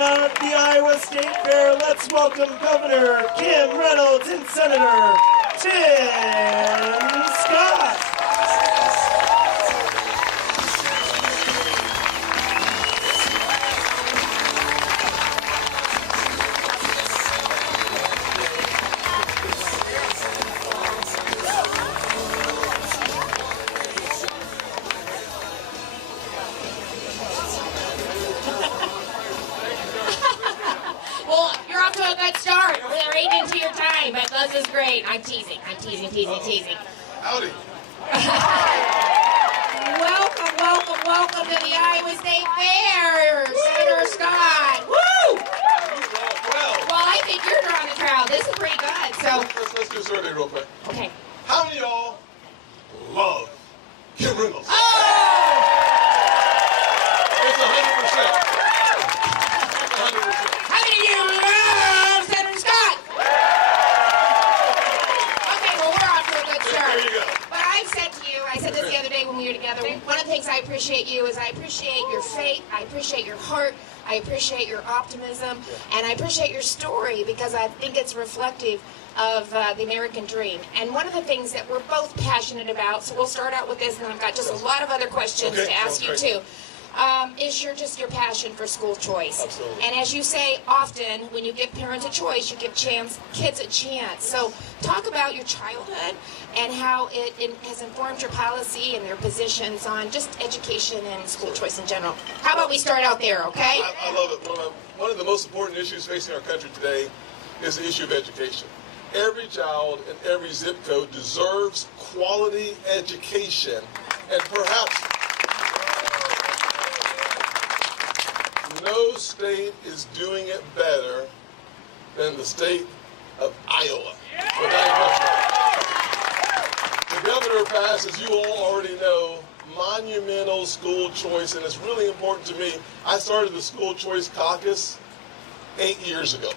And at the Iowa State Fair, let's welcome Governor Kim Reynolds and Senator Tim Scott. But Buzz is great. I'm teasing. Howdy. Welcome to the Iowa State Fair, Senator Scott. Woo! Well, I think you're drawing the crowd. This is pretty good. So Let's do a survey real quick. Okay. How many of y'all love Kim Reynolds? Oh! It's 100%. 100%. How many of you love Senator Scott? Okay, well, we're off to a good start. There you go. But I said this the other day when we were together, one of the things I appreciate you is I appreciate your faith, I appreciate your heart, I appreciate your optimism, and I appreciate your story because I think it's reflective of the American dream. And one of the things that we're both passionate about, so we'll start out with this, and I've got just a lot of other questions to ask you too, is your passion for school choice. Absolutely. And as you say often, when you give parents a choice, you give kids a chance. So talk about your childhood and how it has informed your policy and their positions on just education and school choice in general. How about we start out there, okay? I love it. One of the most important issues facing our country today is the issue of education. Every child in every zip code deserves quality education, and perhaps no state is doing it better than the state of Iowa. Without question. The governor passed, as you all already know, monumental school choice, and it's really important to me. I started the School Choice Caucus 8 years ago.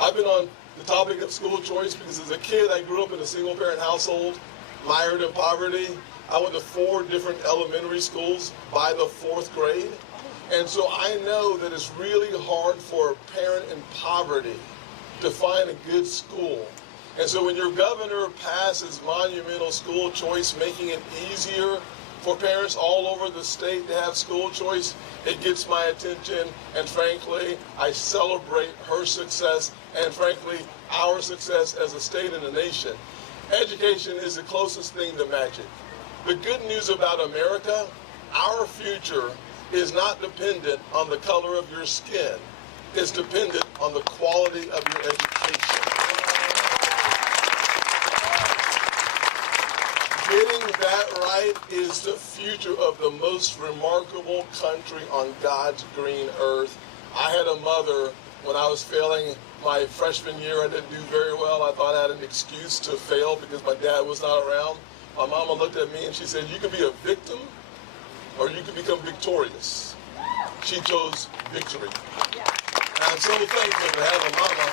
I've been on the topic of school choice because as a kid I grew up in a single-parent household, mired in poverty. I went to 4 different elementary schools by the 4th grade. And so I know that it's really hard for a parent in poverty to find a good school. And so when your governor passes monumental school choice, making it easier for parents all over the state to have school choice, it gets my attention. And frankly, I celebrate her success and frankly, our success as a state and a nation. Education is the closest thing to magic. The good news about America, our future is not dependent on the color of your skin. It's dependent on the quality of your education. Getting that right is the future of the most remarkable country on God's green earth. I had a mother, when I was failing my freshman year, I didn't do very well. I thought I had an excuse to fail because my dad was not around. My mama looked at me and she said, you can be a victim or you can become victorious. She chose victory. And I'm so thankful to have a mama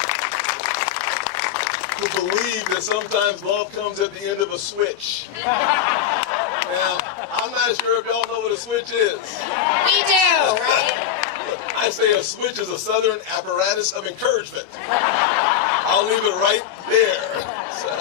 who believed that sometimes love comes at the end of a switch. Now, I'm not sure if y'all know what a switch is. We do, right? I say a switch is a southern apparatus of encouragement. I'll leave it right there. So.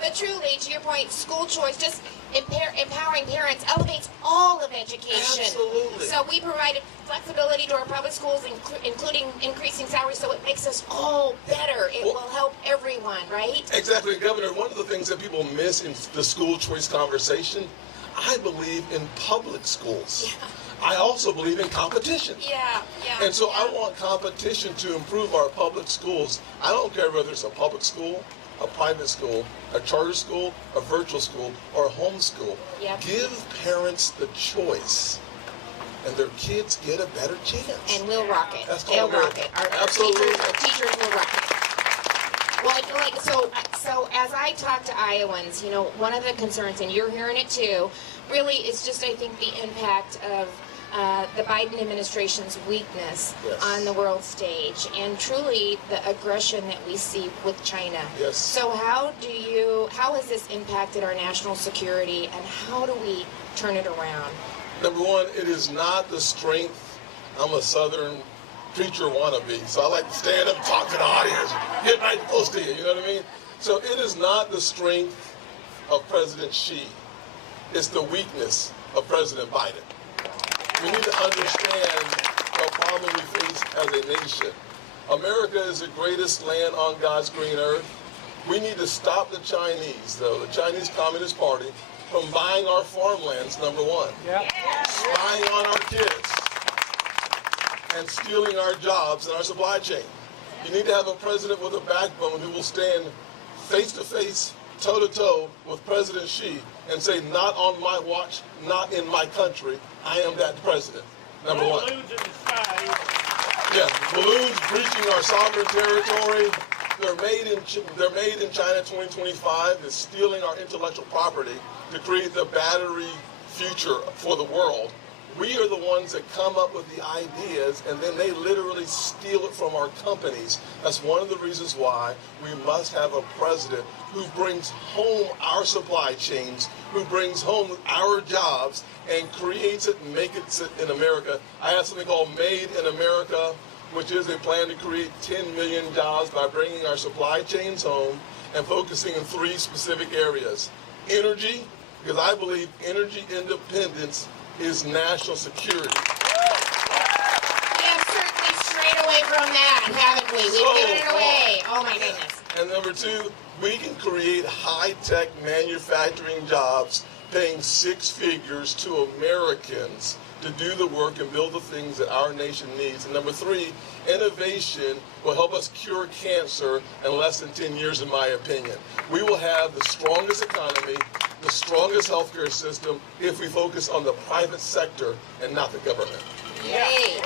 But truly, to your point, school choice, just empowering parents, elevates all of education. Absolutely. So we provided flexibility to our public schools, including increasing salaries, so it makes us all better. It will help everyone, right? Exactly, Governor. One of the things that people miss in the school choice conversation, I believe in public schools. Yeah. I also believe in competition. Yeah. And so I want competition to improve our public schools. I don't care whether it's a public school, a private school, a charter school, a virtual school, or a home school. Yep. Give parents the choice, and their kids get a better chance. And we'll rock it. That's They'll called rock it. Our teachers will rock it. Well, I feel like, so as I talk to Iowans, you know, one of the concerns, and you're hearing it too, really is just, I think, the impact of the Biden administration's weakness on the world stage, and truly the aggression that we see with China. Yes. So how has this impacted our national security, and how do we turn it around? Number one, it is not the strength. I'm a Southern preacher wannabe. So I like to stand up and talk to the audience, get right close to you, you know what I mean? So it is not the strength of President Xi, it's the weakness of President Biden. We need to understand the problem we face as a nation. America is the greatest land on God's green earth. We need to stop the Chinese, though, the Chinese Communist Party, from buying our farmlands, number one. Yep. Spying on our kids and stealing our jobs and our supply chain. You need to have a president with a backbone who will stand face-to-face, toe-to-toe with President Xi and say, not on my watch, not in my country, I am that president, number one. Balloons in the sky. Yeah, balloons breaching our sovereign territory. They're made in China 2025. It's stealing our intellectual property to create the battery future for the world. We are the ones that come up with the ideas, and then they literally steal it from our companies. That's one of the reasons why we must have a president who brings home our supply chains, who brings home our jobs, and creates it and makes it in America. I have something called Made in America, which is a plan to create 10 million jobs by bringing our supply chains home and focusing in 3 specific areas. Energy, because I believe energy independence is national security. We have certainly strayed away from that, haven't we? We've given it away. Oh my goodness. And number 2, we can create high-tech manufacturing jobs paying 6 figures to Americans to do the work and build the things that our nation needs. And number 3, innovation will help us cure cancer in less than 10 years, in my opinion. We will have the strongest economy, the strongest healthcare system if we focus on the private sector and not the government. Yay. Yay.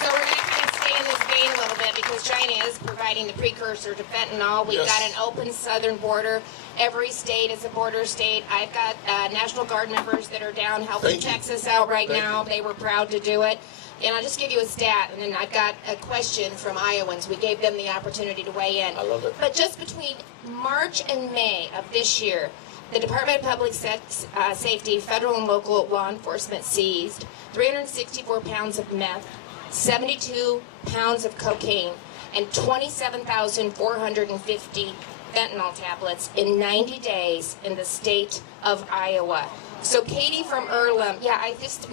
So we're going to kind of stay in this vein a little bit because China is providing the precursor to fentanyl. We've got an open southern border. Every state is a border state. I've got National Guard members that are down helping Texas out right now. They were proud to do it. And I'll just give you a stat, and then I've got a question from Iowans. We gave them the opportunity to weigh in. I love it. But just between March and May of this year, the Department of Public Safety, federal and local law enforcement seized 364 pounds of meth, 72 pounds of cocaine, and 27,450 fentanyl tablets in 90 days in the state of Iowa. So Katie from Earlham, it is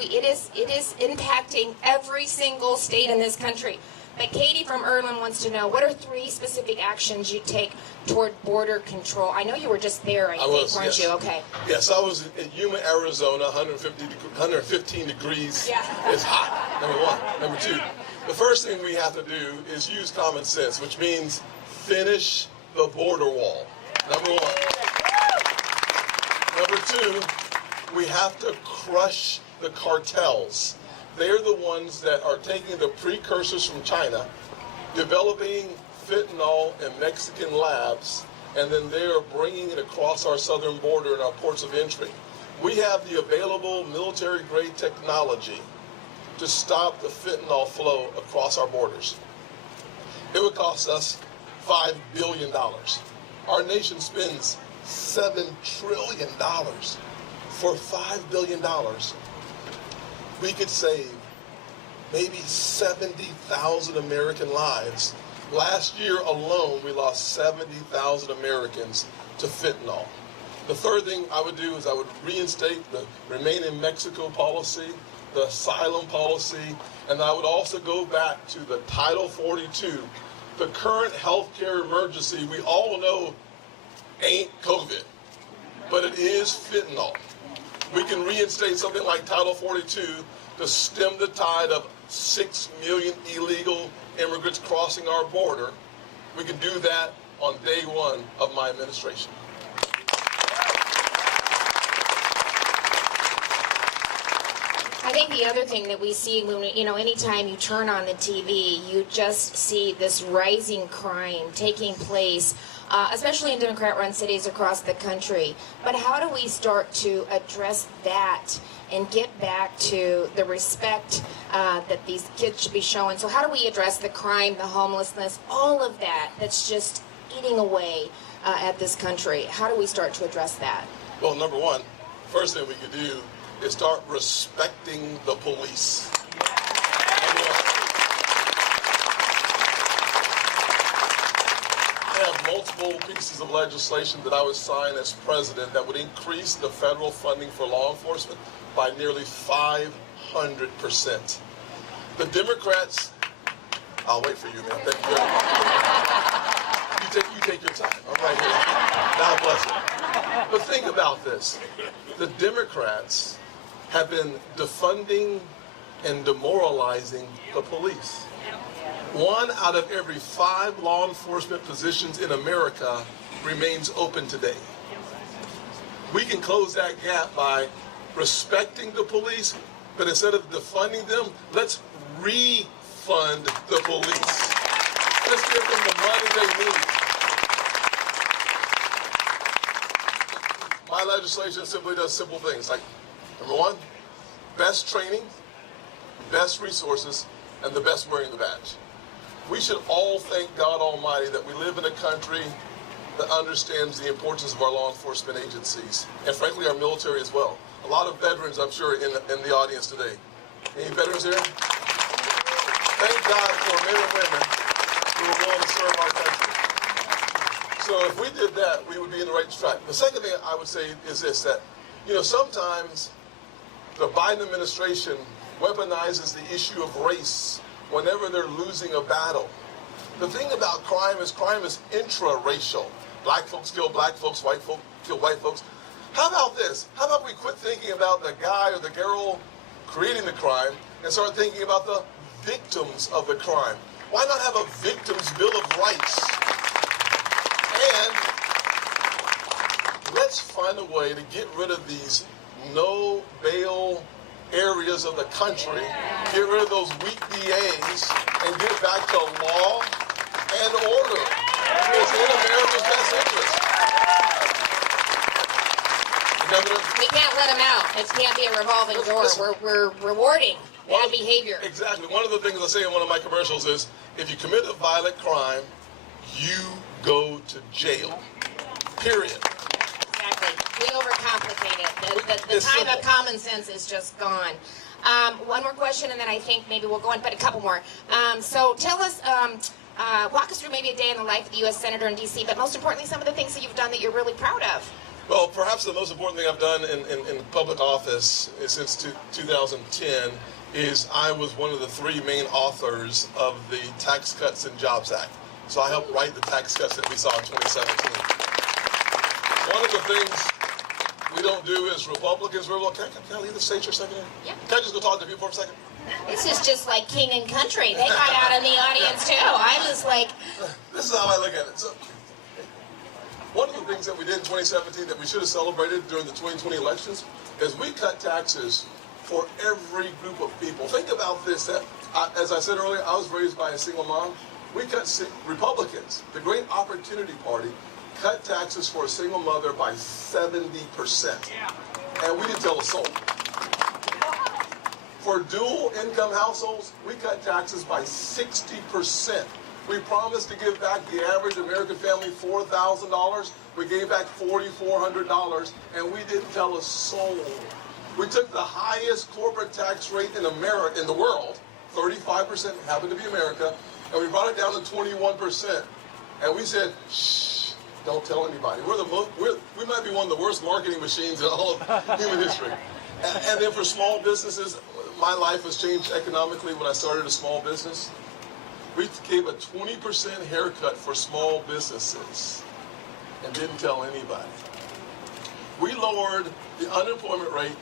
impacting every single state in this country. But Katie from Earlham wants to know, what are 3 specific actions you take toward border control? I know you were just there, I think, weren't you? Okay. Yes, I was in Yuma, Arizona, 115 degrees. Yeah. It's hot, number 1. Number 2, the first thing we have to do is use common sense, which means finish the border wall, number 1. Number 2, we have to crush the cartels. They're the ones that are taking the precursors from China, developing fentanyl in Mexican labs, and then they are bringing it across our southern border and our ports of entry. We have the available military-grade technology to stop the fentanyl flow across our borders. It would cost us $5 billion. Our nation spends $7 trillion. For $5 billion, we could save maybe 70,000 American lives. Last year alone, we lost 70,000 Americans to fentanyl. The third thing I would do is I would reinstate the Remain in Mexico policy, the asylum policy, and I would also go back to the Title 42. The current healthcare emergency, we all know, ain't COVID, but it is fentanyl. We can reinstate something like Title 42 to stem the tide of 6 million illegal immigrants crossing our border. We can do that on day 1 of my administration. I think the other thing that we see when anytime you turn on the TV, you just see this rising crime taking place, especially in Democrat-run cities across the country. But how do we start to address that and get back to the respect that these kids should be showing? So how do we address the crime, the homelessness, all of that that's just eating away at this country? How do we start to address that? Well, number 1, first thing we could do is start respecting the police. Number 1. I have multiple pieces of legislation that I would sign as president that would increase the federal funding for law enforcement by nearly 500%. The Democrats, I'll wait for you, man. Thank you very much. You take your time. I'm right here. God bless you. But think about this. The Democrats have been defunding and demoralizing the police. 1 out of every 5 law enforcement positions in America remains open today. We can close that gap by respecting the police, but instead of defunding them, let's refund the police. Let's give them the money they need. My legislation simply does simple things like, number 1, best training, best resources, and the best wearing the badge. We should all thank God Almighty that we live in a country that understands the importance of our law enforcement agencies, and frankly our military as well. A lot of veterans, I'm sure, in the audience today. Any veterans here? Thank God for men and women who are willing to serve our country. So if we did that, we would be in the right track. The second thing I would say is this, that, sometimes the Biden administration weaponizes the issue of race whenever they're losing a battle. The thing about crime is intra-racial. Black folks kill black folks, white folks kill white folks. How about this? How about we quit thinking about the guy or the girl creating the crime and start thinking about the victims of the crime? Why not have a victim's bill of rights? And let's find a way to get rid of these no bail areas of the country, get rid of those weak DAs, and get back to law and order. It's in America's best interest. We can't let them out. It can't be a revolving door. We're rewarding bad behavior. Exactly. One of the things I say in one of my commercials is, if you commit a violent crime, you go to jail. Period. Exactly. We overcomplicate it. The time simple. of common sense is just gone. One more question, and then I think maybe we'll go on, but a couple more. So tell us, walk us through maybe a day in the life of the U.S. Senator in D.C., but most importantly, some of the things that you've done that you're really proud of. Well, perhaps the most important thing I've done in public office since 2010 is I was one of the 3 main authors of the Tax Cuts and Jobs Act. So I helped write the tax cuts that we saw in 2017. One of the things we don't do as Republicans, can I leave the stage for a second? Yeah. Can I just go talk to people for a second? This is just like King and Country. They got out in the audience too. I was like... This is how I look at it. So, one of the things that we did in 2017 that we should have celebrated during the 2020 elections is we cut taxes for every group of people. Think about this, that as I said earlier, I was raised by a single mom. We cut Republicans, the Great Opportunity Party, cut taxes for a single mother by 70%. And we didn't tell a soul. For dual income households, we cut taxes by 60%. We promised to give back the average American family $4,000. We gave back $4,400, and we didn't tell a soul. We took the highest corporate tax rate in America, in the world, 35% happened to be America, and we brought it down to 21%. And we said, shh, don't tell anybody. We might be one of the worst marketing machines in all of human history. And then for small businesses, my life was changed economically when I started a small business. We gave a 20% haircut for small businesses and didn't tell anybody. We lowered the unemployment rate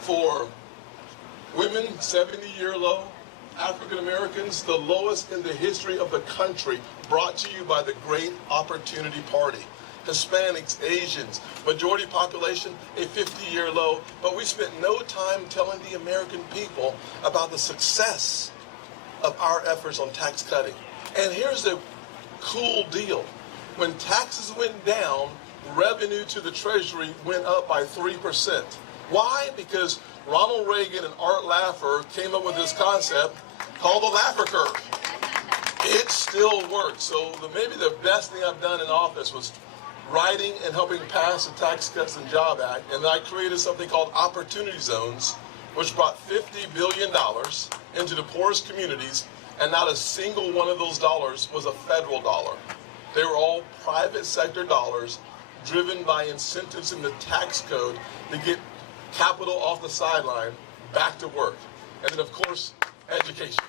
for women, 70-year low, African Americans, the lowest in the history of the country, brought to you by the Great Opportunity Party. Hispanics, Asians, majority population, a 50-year low, but we spent no time telling the American people about the success of our efforts on tax cutting. And here's the cool deal. When taxes went down, revenue to the Treasury went up by 3%. Why? Because Ronald Reagan and Art Laffer came up with this concept called the Laffer curve. It still works. So maybe the best thing I've done in office was writing and helping pass the Tax Cuts and Jobs Act, and I created something called Opportunity Zones, which brought $50 billion into the poorest communities, and not a single one of those dollars was a federal dollar. They were all private sector dollars driven by incentives in the tax code to get capital off the sideline back to work. And then, of course, education.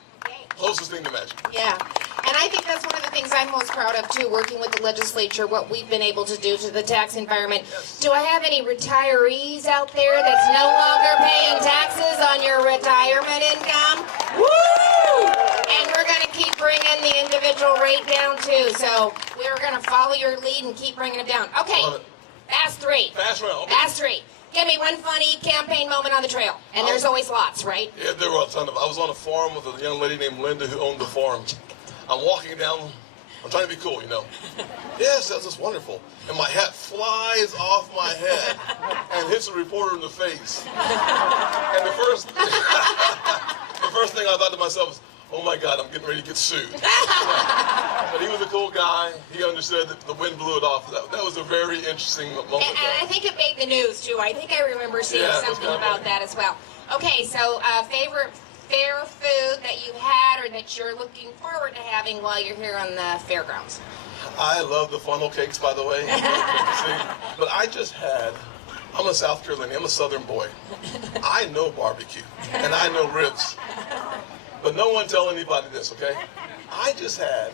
Closest thing to magic. Yeah. And I think that's one of the things I'm most proud of, too, working with the legislature, what we've been able to do to the tax environment. Yes. Do I have any retirees out there that's no longer paying taxes on your retirement income? Woo! And we're going to keep bringing the individual rate down, too. So we're going to follow your lead and keep bringing it down. Okay. Fast three. Fast round. Okay. Fast three. Give me one funny campaign moment on the trail. And there's always lots, right? Yeah, there were a ton of. I was on a farm with a young lady named Linda who owned the farm. I'm walking down. I'm trying to be cool, you know. Yes, that's just wonderful. And my hat flies off my head and hits a reporter in the face. And the first thing I thought to myself was, oh my God, I'm getting ready to get sued. But he was a cool guy. He understood that the wind blew it off. That was a very interesting moment. And I think it made the news, too. I think I remember seeing something about that as well. Okay, so favorite fair food that you had or that you're looking forward to having while you're here on the fairgrounds? I love the funnel cakes, by the way. But I just had, I'm a South Carolinian, I'm a Southern boy. I know barbecue, and I know ribs. But no one tell anybody this, okay? I just had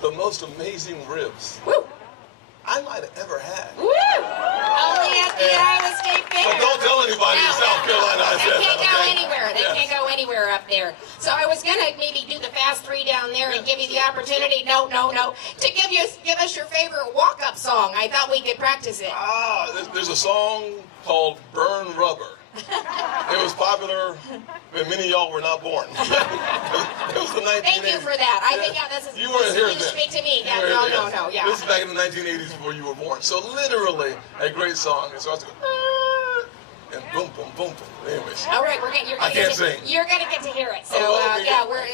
the most amazing ribs Woo! I might have ever had. Woo! Only at the Iowa State Fair. But don't tell anybody in South Carolina I said They can't that, go okay? anywhere. They Yes. can't go anywhere up there. So I was gonna maybe do the fast three down there and give you the opportunity. No, to give us your favorite walk-up song. I thought we could practice it. There's a song called Burn Rubber. It was popular when many of y'all were not born. It was the 1980s. Thank you for that. I think this is You weren't here you then. speak to me. You Yeah, weren't here no, then. yeah. This is back in the 1980s before you were born. So literally a great song. And so I was going, and boom, boom, boom, boom. Anyways. All right, I can't sing. You're gonna get to hear it. So okay,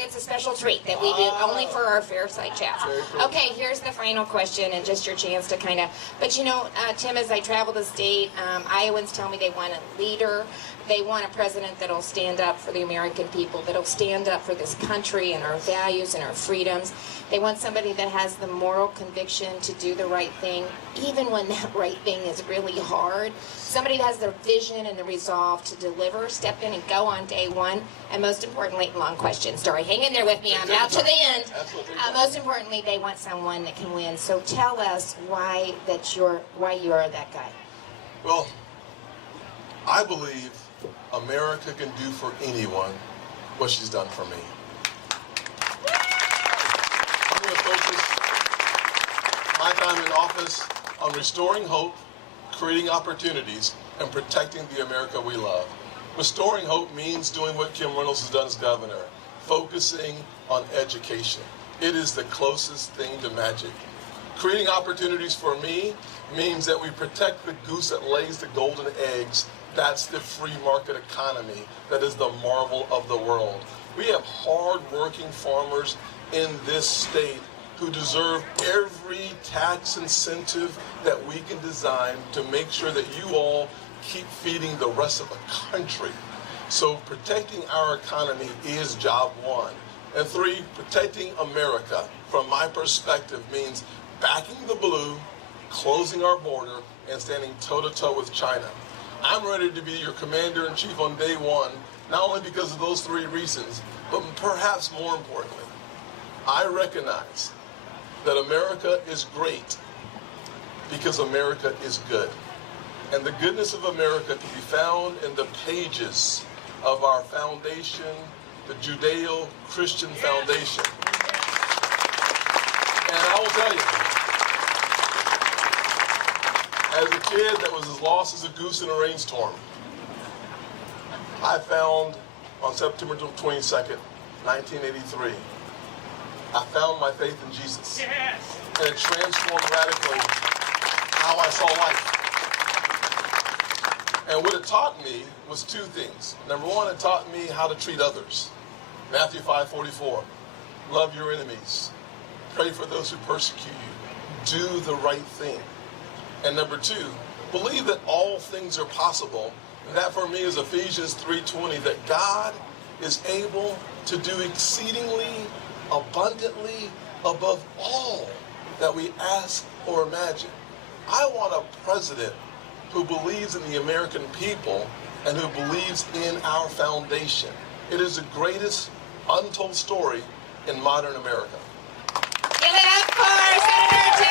it's a special treat that we do only for our Fairside chats. Very cool. Okay, here's the final question and just your chance to kind of. But you know, Tim, as I travel the state, Iowans tell me they want a leader. They want a president that'll stand up for the American people, that'll stand up for this country and our values and our freedoms. They want somebody that has the moral conviction to do the right thing, even when that right thing is really hard. Somebody that has the vision and the resolve to deliver, step in and go on day one. And most importantly, long question, story. Hang in there with me. I'm out to the end. Most importantly, they want someone that can win. So tell us why you are that guy. Well, I believe America can do for anyone what she's done for me. I'm going to focus my time in office on restoring hope, creating opportunities, and protecting the America we love. Restoring hope means doing what Kim Reynolds has done as governor, focusing on education. It is the closest thing to magic. Creating opportunities for me means that we protect the goose that lays the golden eggs. That's the free market economy that is the marvel of the world. We have hard-working farmers in this state who deserve every tax incentive that we can design to make sure that you all keep feeding the rest of the country. So protecting our economy is job one. And three, protecting America, from my perspective, means backing the blue, closing our border, and standing toe-to-toe with China. I'm ready to be your commander-in-chief on day one, not only because of those three reasons, but perhaps more importantly, I recognize that America is great because America is good. And the goodness of America can be found in the pages of our foundation, the Judeo-Christian foundation. And I will tell you, as a kid that was as lost as a goose in a rainstorm, I found on September 22nd, 1983, I found my faith in Jesus. Yes. And it transformed radically how I saw life. And what it taught me was two things. Number one, it taught me how to treat others. Matthew 5:44, love your enemies. Pray for those who persecute you. Do the right thing. And number two, believe that all things are possible. And that for me is Ephesians 3:20, that God is able to do exceedingly abundantly above all that we ask or imagine. I want a president who believes in the American people and who believes in our foundation. It is the greatest untold story in modern America. Give it up for Senator